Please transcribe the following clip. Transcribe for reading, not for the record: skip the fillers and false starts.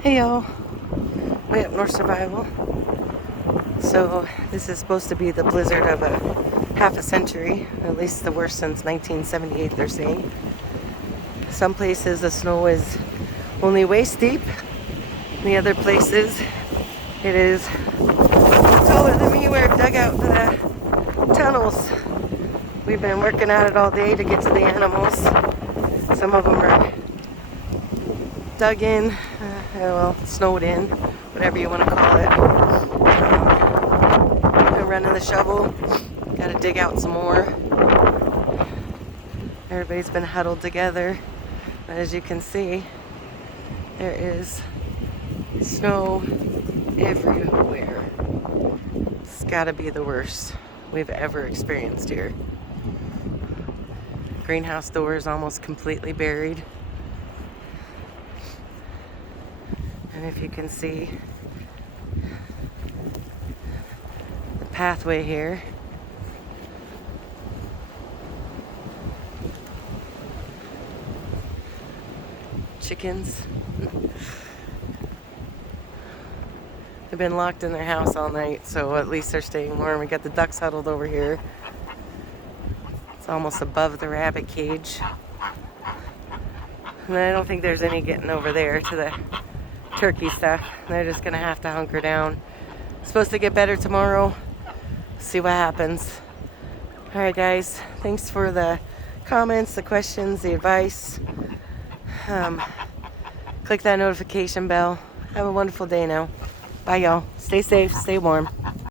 Hey y'all, way up North Survival. So this is supposed to be the blizzard of a half a century, at least the worst since 1978 they're saying. Some places the snow is only waist deep, in the other places it is taller than me where I've dug out the tunnels. We've been working at it all day to get to the animals. Some of them are dug in, snowed in, whatever you want to call it. Been running the shovel, got to dig out some more. Everybody's been huddled together, but as you can see, there is snow everywhere. It's got to be the worst we've ever experienced here. Greenhouse door is almost completely buried. And if you can see the pathway here, chickens, they've been locked in their house all night, so at least they're staying warm. We got the ducks huddled over here. It's almost above the rabbit cage. And I don't think there's any getting over there to the turkey stuff. They're just gonna have to hunker down. It's supposed to get better tomorrow. See what happens. Alright guys, thanks for the comments, the questions, the advice. Click that notification bell. Have a wonderful day now. Bye y'all. Stay safe, stay warm.